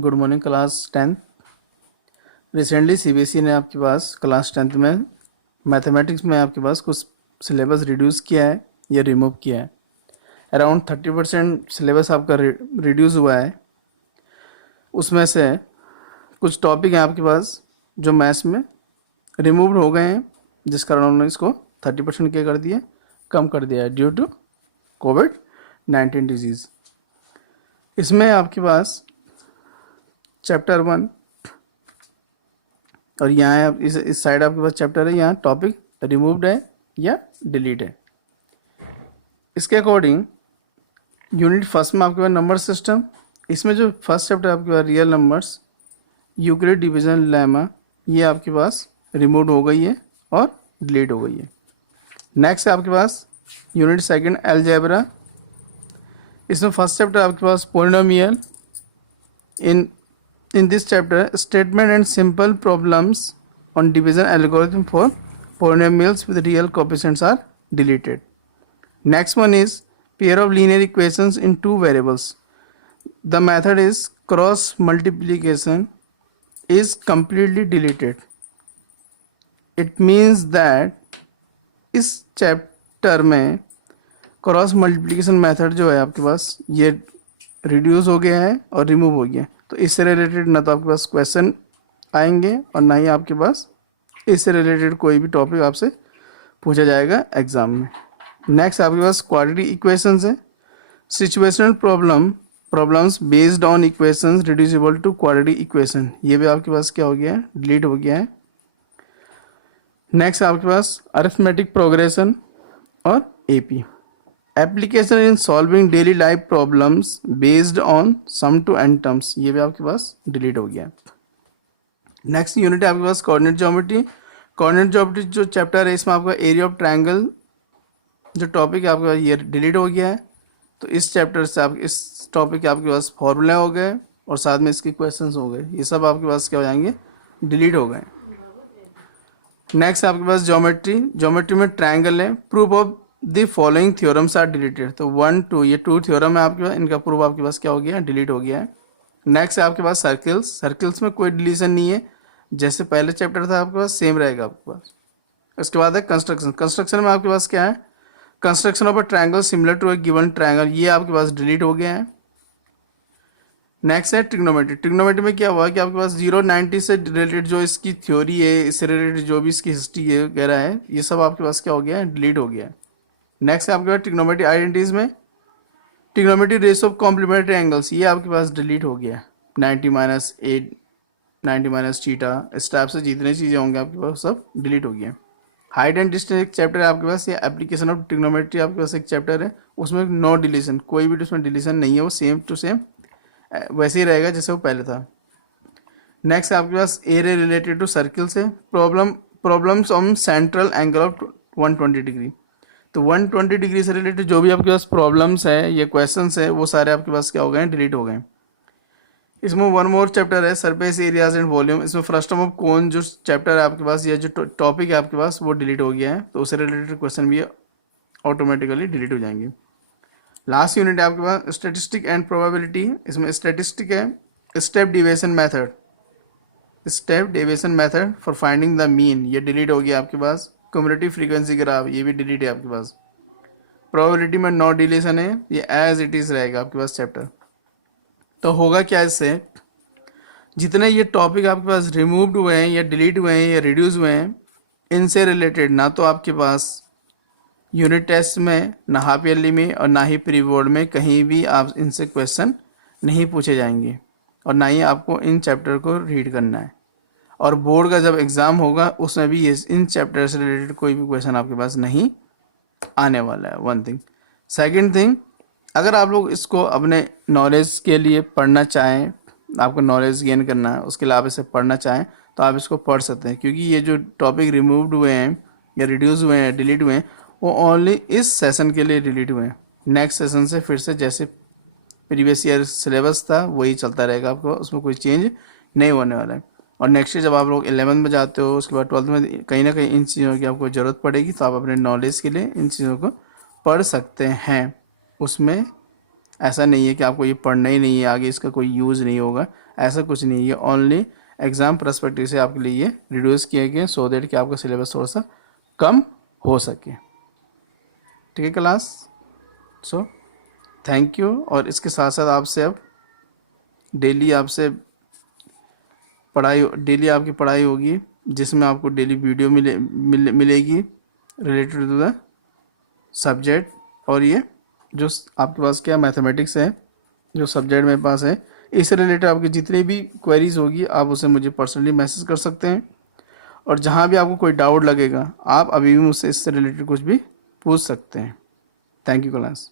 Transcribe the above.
Good morning class 10th। Recently CBSE ने आपके पास class 10th में मैथमेटिक्स में आपके पास कुछ सिलेबस रिड्यूस किया है या रिमूव किया है। अराउंड 30% सिलेबस आपका रिड्यूस हुआ है। उसमें से कुछ टॉपिक हैं आपके पास जो मैथ्स में रिमूव हो गए हैं, जिस कारण उन्होंने इसको 30% क्या कर दिया, कम कर दिया है ड्यू टू कोविड-19 डिजीज़। इसमें आपके पास चैप्टर 1 और यहाँ इस साइड आपके पास चैप्टर है, यहाँ टॉपिक रिमूव्ड है या डिलीट है। इसके अकॉर्डिंग यूनिट फर्स्ट में आपके पास नंबर सिस्टम, इसमें जो फर्स्ट चैप्टर आपके पास real numbers, Euclid division lemma, ये आपके पास रिमूव हो गई है और डिलीट हो गई है। नेक्स्ट आपके पास यूनिट सेकंड अलजेब्रा, इसमें फर्स्ट चैप्टर आपके पास polynomial. In this chapter, statement and simple problems on division algorithm for polynomials with real coefficients are deleted. Next one is pair of linear equations in two variables. The method is cross multiplication is completely deleted. It means that इस chapter में cross multiplication method जो है आपके पास ये reduce हो गया है और रिमूव हो गया है। तो इससे रिलेटेड ना तो आपके पास क्वेश्चन आएंगे और ना ही आपके पास इससे रिलेटेड कोई भी टॉपिक आपसे पूछा जाएगा एग्जाम में। नेक्स्ट आपके पास क्वाड्रेटिक इक्वेशंस है। Situational problems based on equations reducible to quadratic equation, ये भी आपके पास क्या हो गया है, डिलीट हो गया है। नेक्स्ट आपके पास अरिथमेटिक प्रोग्रेशन और AP, application in solving daily life problems based on sum to n terms, ये भी आपके पास डिलीट हो गया। नेक्स्ट यूनिट है आपके पास कोऑर्डिनेट ज्योमेट्री। कोऑर्डिनेट ज्योमेट्री जो चैप्टर है इसमें आपका एरिया ऑफ ट्रायंगल जो टॉपिक है आपका ये डिलीट हो गया है। तो इस चैप्टर से आप इस टॉपिक के आपके पास फॉर्मूला हो गए और साथ में इसके क्वेश्चंस हो गए, ये सब आपके पास क्या हो जाएंगे, डिलीट हो गए। नेक्स्ट आपके पास ज्योमेट्री में ट्रायंगल है। Proof of the following theorems are deleted, तो 1 2 ये 2 थ्योरम है आपके पास, इनका प्रूफ आपके पास क्या हो गया, डिलीट हो गया है। नेक्स्ट आपके पास सर्किल्स में कोई डिलीशन नहीं है, जैसे पहले चैप्टर था आपके पास सेम रहेगा आपके पास। उसके बाद है कंस्ट्रक्शन में आपके पास क्या है, construction of a triangle similar to a given triangle, ये आपके पास डिलीट हो गया है। नेक्स्ट है ट्रिग्नोमेट्री में क्या हुआ कि आपके पास 0-90 से रिलेटेड जो इसकी थ्योरी है, इससे रिलेटेड जो भी इसकी हिस्ट्री है वगैरह है, ये सब आपके पास क्या हो गया है, डिलीट हो गया है। नेक्स्ट आपके पास ट्रिग्नोमेट्री आइडेंटिटीज में trigonometry ratio of complementary angles, ये आपके पास डिलीट हो गया है। 90-8 90-थीटा, इस टाइप से जितनी चीज़ें होंगी आपके पास सब डिलीट हो गया। हाइट एंड डिस्टेंस एक चैप्टर है आपके पास, ये एप्लीकेशन ऑफ ट्रिग्नोमेट्री आपके पास एक चैप्टर है, उसमें नो डिलीशन, कोई भी उसमें डिलीशन नहीं है, वो सेम टू सेम वैसे ही रहेगा जैसे वो पहले था। नेक्स्ट आपके पास एरिया रिलेटेड टू सर्किल्स है। Problems on central angle of 120 degree, तो 120 डिग्री से रिलेटेड जो भी आपके पास प्रॉब्लम्स है या क्वेश्चंस है वो सारे आपके पास क्या हो गए, डिलीट हो गए। इसमें वन मोर चैप्टर है सरफेस एरियाज एंड वॉल्यूम, इसमें फ्रस्टम ऑफ कोन जो चैप्टर है आपके पास, ये जो टॉपिक है आपके पास वो डिलीट हो गया है, तो उससे रिलेटेड क्वेश्चन भी ऑटोमेटिकली डिलीट हो जाएंगे। लास्ट यूनिट है आपके पास स्टैटिस्टिक एंड प्रोबेबिलिटी, इसमें स्टैटिस्टिक है step deviation method for finding the mean, ये डिलीट हो गया आपके पास। क्यूमुलेटिव फ्रीक्वेंसी ग्राफ, ये भी डिलीट है आपके पास। प्रोबेबिलिटी में नो डिलीशन है, ये एज इट इज रहेगा आपके पास चैप्टर। तो होगा क्या, इससे जितने ये टॉपिक आपके पास रिमूव्ड हुए हैं या डिलीट हुए हैं या रिड्यूस हुए हैं, इनसे रिलेटेड ना तो आपके पास यूनिट टेस्ट में, ना हाफ ईयरली में और ना ही प्री बोर्ड में कहीं भी आप इनसे क्वेश्चन नहीं पूछे जाएंगे, और ना ही आपको इन चैप्टर को रीड करना है। और बोर्ड का जब एग्ज़ाम होगा उसमें भी ये इन चैप्टर से रिलेटेड कोई भी क्वेश्चन आपके पास नहीं आने वाला है, वन थिंग। सेकंड थिंग, अगर आप लोग इसको अपने नॉलेज के लिए पढ़ना चाहें, आपको नॉलेज गेन करना है, उसके लिए आप इसे पढ़ना चाहें तो आप इसको पढ़ सकते हैं, क्योंकि ये जो टॉपिक रिमूव्ड हुए हैं या रिड्यूस हुए हैं, डिलीट हुए हैं, वो ओनली इस सेशन के लिए डिलीट हुए हैं। नेक्स्ट सेशन से फिर से जैसे प्रीवियस ईयर सिलेबस था वही चलता रहेगा, आपको उसमें कोई चेंज नहीं होने वाला है। और नेक्स्ट ईयर जब आप लोग 11th में जाते हो, उसके बाद 12th में कहीं ना कहीं इन चीज़ों की आपको ज़रूरत पड़ेगी, तो आप अपने नॉलेज के लिए इन चीज़ों को पढ़ सकते हैं, उसमें ऐसा नहीं है कि आपको ये पढ़ना ही नहीं है, आगे इसका कोई यूज़ नहीं होगा, ऐसा कुछ नहीं है। ये ओनली एग्ज़ाम पर्सपेक्टिव से आपके लिए ये रिड्यूस किए गए सो दैट कि आपका सिलेबस थोड़ा सा कम हो सके। ठीक है क्लास, सो थैंक यू। और इसके साथ साथ आपसे अब डेली आपकी पढ़ाई होगी, जिसमें आपको डेली वीडियो मिलेगी रिलेटेड टू द सब्जेक्ट। और ये जो आपके पास क्या मैथमेटिक्स है, जो सब्जेक्ट मेरे पास है, इससे रिलेटेड आपकी जितनी भी क्वेरीज होगी आप उसे मुझे पर्सनली मैसेज कर सकते हैं। और जहाँ भी आपको कोई डाउट लगेगा आप अभी भी मुझसे इससे रिलेटेड कुछ भी पूछ सकते हैं। Thank you class.